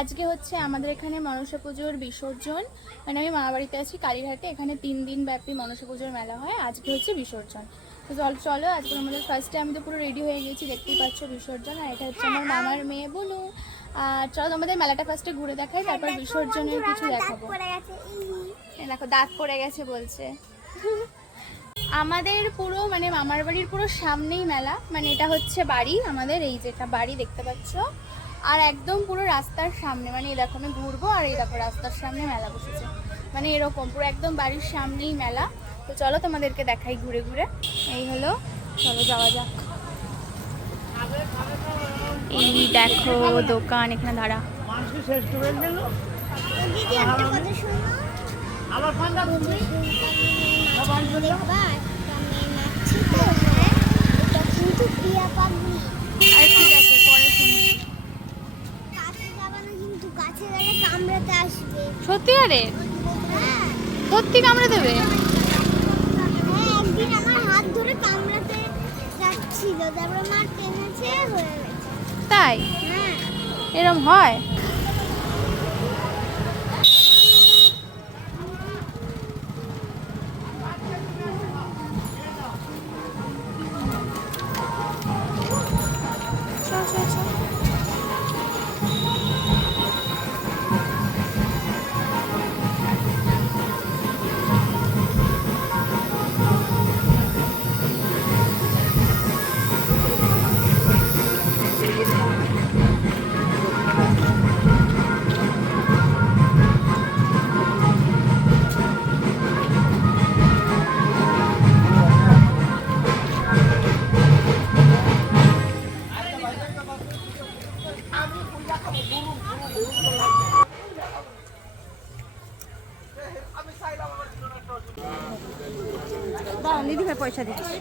আজকে হচ্ছে আমাদের এখানে মনসা পুজোর বিসর্জন। মানে আমি মামা বাড়িতে আছি কালীঘাটে, এখানে 3 দিন ব্যাপী মনসা পুজোর মেলা হয়। আজকে হচ্ছে বিসর্জন। তো চলো আজকে আমাদের ফার্স্টে আমি তো পুরো রেডি হয়ে গেছি, দেখতেই পাচ্ছ বিসর্জন। আর এটা হচ্ছে আমার মামার মেয়ে বুনু। আর চলো তোমাদের মেলাটা ফার্স্টে ঘুরে দেখাই, তারপর বিসর্জনের কিছু দেখাবো। দেখো দাঁত পড়ে গেছে বলছে। আমাদের পুরো মানে মামার বাড়ির পুরো সামনেই মেলা, মানে এটা হচ্ছে বাড়ি আমাদের, এই যেটা বাড়ি দেখতে পাচ্ছ। আর একদম পুরো রাস্তার সামনে, মানে এই দেখো আমি ঘুরবো আর এই দেখো রাস্তার সামনে মেলা বসেছে, মানে এরকম পুরো একদম বাড়ির সামনেই মেলা। তো চলো তোমাদেরকে দেখাই ঘুরে ঘুরে। এই হলো, চলো যাওয়া যাক। এই দেখো দোকান, এখানে দাঁড়া। সত্যি আরে সত্যি কামড়ে দেবে? একদিন আমার হাত ধরে কামড়াতে যাচ্ছিল, তারপর আমার টেনেছে হয়ে গেছে। তাই? হ্যাঁ এরম হয়? দিদি ভাই পয়সা দিচ্ছি।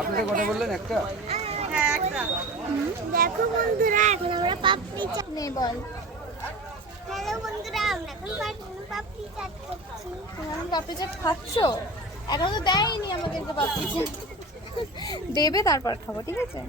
আপনাদের কথা বললেন একটা? হ্যাঁ একটা। দেখো বন্ধুরা, এখন আমরা পাপড়ি চাট নে বল। হ্যালো বন্ধুরা, আমরা এখন পাপড়ি চাট করছি। এখন পাপড়ি চাট খাচ্ছ? এখন তো দেয়নি আমাদেরকে পাপড়ি চাট, দেবে তারপর খাবো, ঠিক আছে?